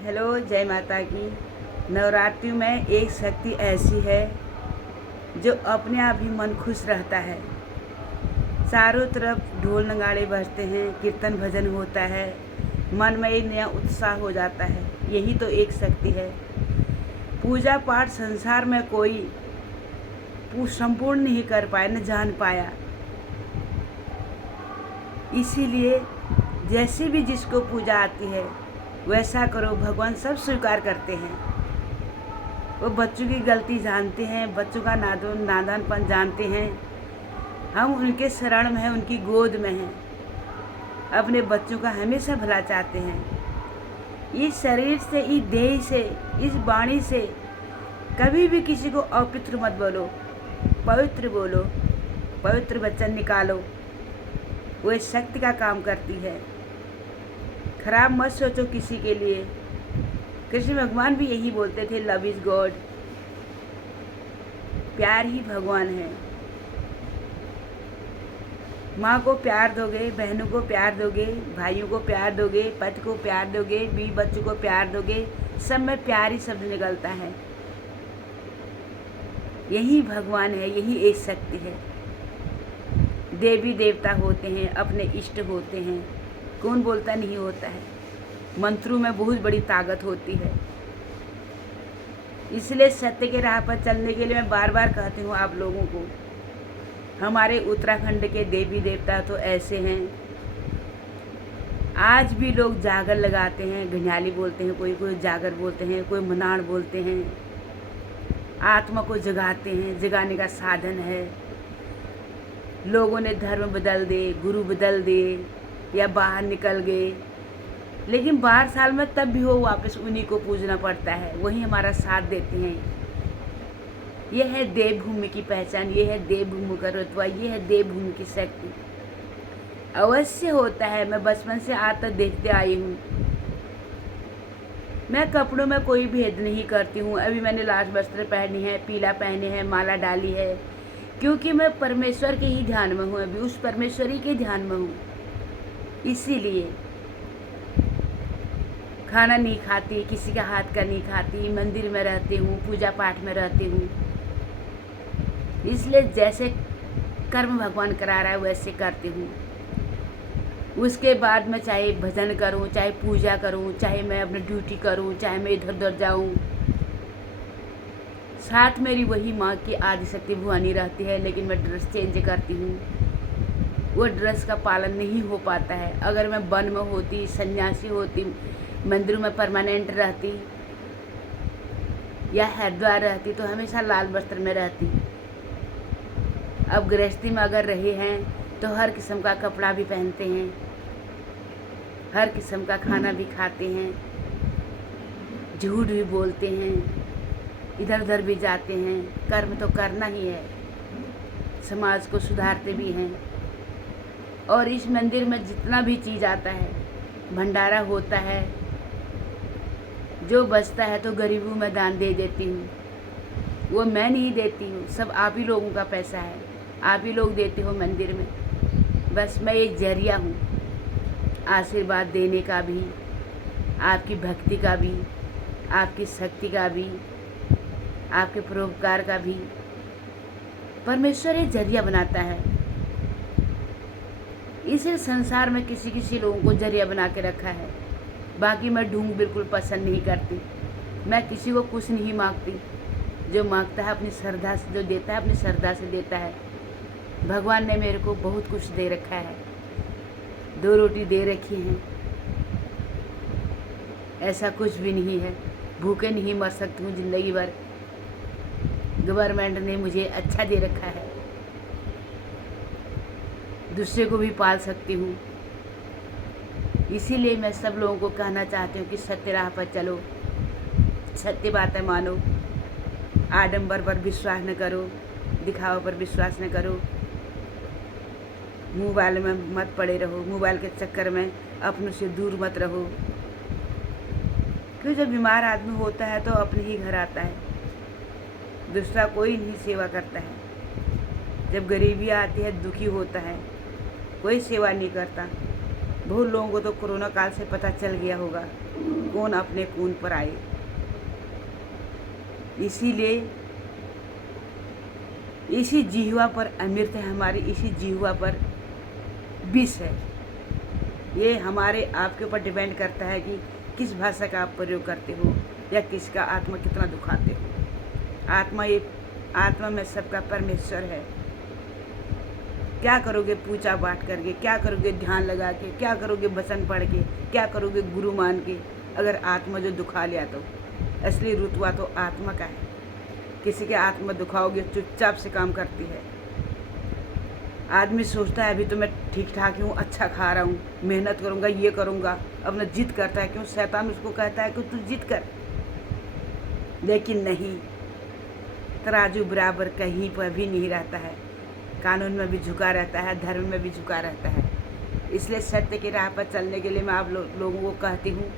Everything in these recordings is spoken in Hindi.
हेलो, जय माता की। नवरात्रि में एक शक्ति ऐसी है जो अपने आप ही मन खुश रहता है। चारों तरफ ढोल नगाड़े बजते हैं, कीर्तन भजन होता है, मन में एक नया उत्साह हो जाता है। यही तो एक शक्ति है। पूजा पाठ संसार में कोई संपूर्ण नहीं कर पाया, न जान पाया। इसीलिए जैसे भी जिसको पूजा आती है वैसा करो, भगवान सब स्वीकार करते हैं। वो बच्चों की गलती जानते हैं, बच्चों का नादानपन जानते हैं। हम उनके शरण में हैं, उनकी गोद में हैं, अपने बच्चों का हमेशा भला चाहते हैं। इस शरीर से, इस देह से, इस वाणी से कभी भी किसी को अपवित्र मत बोलो, पवित्र बोलो, पवित्र वचन निकालो। वो इस शक्ति का काम करती है। खराब मत सोचो किसी के लिए। कृष्ण भगवान भी यही बोलते थे, लव इज़ गॉड। प्यार ही भगवान है। माँ को प्यार दोगे, बहनों को प्यार दोगे, भाइयों को प्यार दोगे, पति को प्यार दोगे, बीवी बच्चों को प्यार दोगे, सब में प्यार ही शब्द निकलता है। यही भगवान है, यही एक शक्ति है। देवी देवता होते हैं, अपने इष्ट होते हैं, कौन बोलता नहीं होता है। मंत्रों में बहुत बड़ी ताकत होती है। इसलिए सत्य के राह पर चलने के लिए मैं बार बार कहती हूँ आप लोगों को। हमारे उत्तराखंड के देवी देवता तो ऐसे हैं, आज भी लोग जागर लगाते हैं, घनियाली बोलते हैं, कोई जागर बोलते हैं, कोई मनाड़ बोलते हैं। आत्मा को जगाते हैं, जगाने का साधन है। लोगों ने धर्म बदल दे, गुरु बदल दे या बाहर निकल गए, लेकिन 12 साल में तब भी हो वापस उन्हीं को पूजना पड़ता है। वही हमारा साथ देते हैं। यह है देवभूमि की पहचान, यह है देवभूमि का रुतबा, यह है देवभूमि की शक्ति। अवश्य होता है। मैं बचपन से आज तक देखते आई हूँ। मैं कपड़ों में कोई भेद नहीं करती हूँ। अभी मैंने लाल वस्त्र पहनी है, पीला पहने हैं, माला डाली है, क्योंकि मैं परमेश्वर के ही ध्यान में हूँ, अभी उस परमेश्वरी के ध्यान में हूँ। इसीलिए खाना नहीं खाती, किसी का हाथ का नहीं खाती, मंदिर में रहती हूँ, पूजा पाठ में रहती हूँ। इसलिए जैसे कर्म भगवान करा रहा है वैसे करती हूँ। उसके बाद मैं चाहे भजन करूँ, चाहे पूजा करूँ, चाहे मैं अपनी ड्यूटी करूँ, चाहे मैं इधर उधर जाऊँ, साथ मेरी वही माँ की आदिशक्ति भवानी रहती है। लेकिन मैं ड्रेस चेंज करती हूँ, वो ड्रेस का पालन नहीं हो पाता है। अगर मैं वन में होती, सन्यासी होती, मंदिरों में परमानेंट रहती या हरिद्वार रहती तो हमेशा लाल वस्त्र में रहती। अब गृहस्थी में अगर रहे हैं तो हर किस्म का कपड़ा भी पहनते हैं, हर किस्म का खाना भी खाते हैं, झूठ भी बोलते हैं, इधर उधर भी जाते हैं। कर्म तो करना ही है, समाज को सुधारते भी हैं। और इस मंदिर में जितना भी चीज़ आता है, भंडारा होता है, जो बचता है तो गरीबों में दान दे देती हूँ। वो मैं नहीं देती हूँ, सब आप ही लोगों का पैसा है, आप ही लोग देते हो मंदिर में। बस मैं एक जरिया हूँ, आशीर्वाद देने का भी, आपकी भक्ति का भी, आपकी शक्ति का भी, आपके परोपकार का भी। परमेश्वर एक जरिया बनाता है। इसे संसार में किसी किसी लोगों को जरिया बना के रखा है। बाकी मैं ढूंढ बिल्कुल पसंद नहीं करती। मैं किसी को कुछ नहीं मांगती। जो मांगता है अपनी श्रद्धा से, जो देता है अपनी श्रद्धा से देता है। भगवान ने मेरे को बहुत कुछ दे रखा है, 2 रोटी दे रखी हैं, ऐसा कुछ भी नहीं है। भूखे नहीं मर सकती हूँ ज़िंदगी भर। गवर्नमेंट ने मुझे अच्छा दे रखा है, दूसरे को भी पाल सकती हूँ। इसीलिए मैं सब लोगों को कहना चाहती हूँ कि सत्य राह पर चलो, सत्य बातें मानो, आडंबर पर विश्वास न करो, दिखावा पर विश्वास न करो, मोबाइल में मत पड़े रहो, मोबाइल के चक्कर में अपनों से दूर मत रहो। क्योंकि जब बीमार आदमी होता है तो अपने ही घर आता है, दूसरा कोई नहीं सेवा करता है। जब गरीबी आती है, दुखी होता है, कोई सेवा नहीं करता। बहुत लोगों को तो कोरोना काल से पता चल गया होगा, कौन अपने खून पर आए। इसीलिए इसी जिह्वा पर अमृत है हमारी, इसी जिह्वा पर विष है। ये हमारे आपके ऊपर डिपेंड करता है कि किस भाषा का आप प्रयोग करते हो या किसका आत्मा कितना दुखाते हो। आत्मा में सबका परमेश्वर है। क्या करोगे पूजा पाठ करके, क्या करोगे ध्यान लगा के, क्या करोगे वचन पढ़ के, क्या करोगे गुरु मान के, अगर आत्मा जो दुखा लिया तो असली रुतबा तो आत्मा का है। किसी के आत्मा दुखाओगे चुपचाप से काम करती है। आदमी सोचता है अभी तो मैं ठीक ठाक हूँ, अच्छा खा रहा हूँ, मेहनत करूँगा, ये करूँगा, अपना जिद करता है। क्यों? शैतान उसको कहता है कि तू जिद कर, लेकिन नहीं, तराजू बराबर कहीं पर भी नहीं रहता है। कानून में भी झुका रहता है, धर्म में भी झुका रहता है। इसलिए सत्य की राह पर चलने के लिए मैं आप लोगों को कहती हूँ,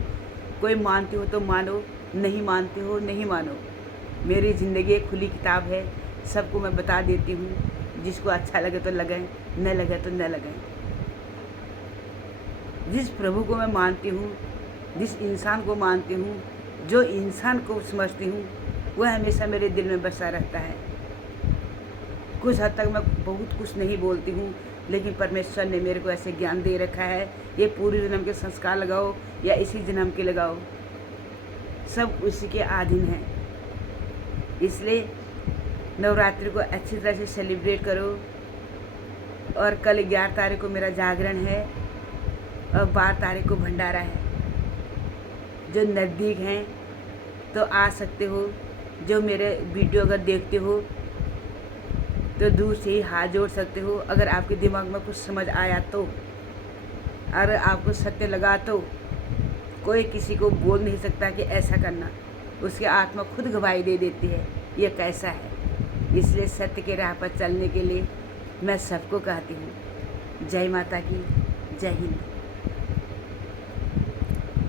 कोई मानते हो तो मानो, नहीं मानते हो नहीं मानो। मेरी ज़िंदगी एक खुली किताब है, सबको मैं बता देती हूँ। जिसको अच्छा लगे तो लगाएं, न लगे तो न लगाएं। जिस प्रभु को मैं मानती हूँ, जिस इंसान को मानती हूँ, जो इंसान को समझती हूँ, वह हमेशा मेरे दिल में बसा रहता है। कुछ हद तक मैं बहुत कुछ नहीं बोलती हूँ, लेकिन परमेश्वर ने मेरे को ऐसे ज्ञान दे रखा है। ये पूर्व जन्म के संस्कार लगाओ या इसी जन्म के लगाओ, सब उसी के अधीन है। इसलिए नवरात्रि को अच्छी तरह से सेलिब्रेट करो। और कल 11 तारीख को मेरा जागरण है और 12 तारीख को भंडारा है। जो नज़दीक हैं तो आ सकते हो। जो मेरे वीडियो अगर देखते हो तो दूर से ही हाथ जोड़ सकते हो। अगर आपके दिमाग में कुछ समझ आया तो, अगर आपको सत्य लगा तो, कोई किसी को बोल नहीं सकता कि ऐसा करना। उसकी आत्मा खुद गवाही दे देती है ये कैसा है। इसलिए सत्य के राह पर चलने के लिए मैं सबको कहती हूँ, जय माता की, जय हिंद।